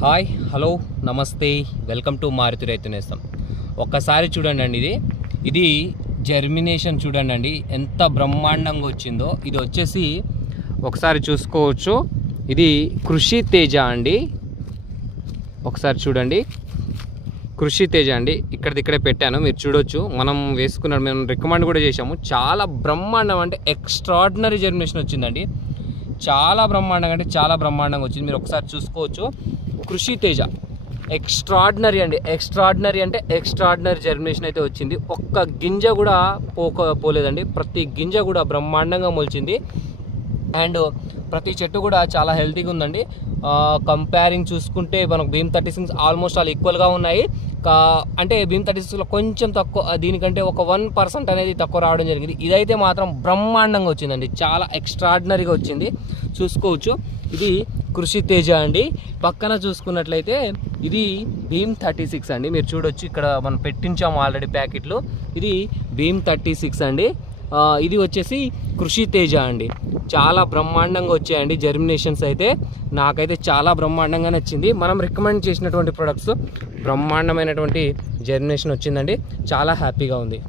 Hi hello నమస్తే welcome to Maruti రైతు నేస్తం. ఒక్కసారి చూడండి అండి, ఇది జర్మినేషన్ చూడండి అండి, ఎంత బ్రహ్మాండంగా వచ్చిందో. ఇది వచ్చేసి ఒకసారి చూసుకోవచ్చు, ఇది కృషి తేజ అండి. ఒకసారి చూడండి, కృషి తేజ అండి. ఇక్కడే పెట్టాను, మీరు చూడొచ్చు. మనం వేసుకున్నాడు, మేము రికమెండ్ కూడా చేసాము. చాలా బ్రహ్మాండం అంటే ఎక్స్ట్రాడినరీ జర్మినేషన్ వచ్చిందండి. చాలా బ్రహ్మాండంగా అంటే చాలా బ్రహ్మాండంగా వచ్చింది. మీరు ఒకసారి చూసుకోవచ్చు. కృషి తేజ ఎక్స్ట్రాడినరీ అండి, ఎక్స్ట్రాడినరీ అంటే ఎక్స్ట్రాడినరీ జర్మినేషన్ అయితే వచ్చింది. ఒక్క గింజ కూడా పోలేదండి, ప్రతి గింజ కూడా బ్రహ్మాండంగా మొలిచింది. అండ్ ప్రతి చెట్టు కూడా చాలా హెల్తీగా ఉందండి. కంపేరింగ్ చూసుకుంటే మనకు భీమ్ 36 ఆల్మోస్ట్ ఆల్ ఈక్వల్గా ఉన్నాయి. అంటే భీమ్ 36లో కొంచెం తక్కువ, దీనికంటే ఒక 1% అనేది తక్కువ రావడం జరిగింది. ఇదైతే మాత్రం బ్రహ్మాండంగా వచ్చిందండి, చాలా ఎక్స్ట్రాడినరీగా వచ్చింది. చూసుకోవచ్చు, ఇది కృషి తేజ అండి. పక్కన చూసుకున్నట్లయితే ఇది భీమ్ 36 అండి. మీరు చూడొచ్చు, ఇక్కడ మనం పెట్టించాము ఆల్రెడీ ప్యాకెట్లు. ఇది భీమ్ 36 అండి. ఇది వచ్చేసి కృషి తేజ అండి. చాలా బ్రహ్మాండంగా వచ్చాయండి జర్మినేషన్స్ అయితే. నాకైతే చాలా బ్రహ్మాండంగా నచ్చింది. మనం రికమెండ్ చేసినటువంటి ప్రొడక్ట్స్ బ్రహ్మాండమైనటువంటి జర్మినేషన్ వచ్చిందండి. చాలా హ్యాపీగా ఉంది.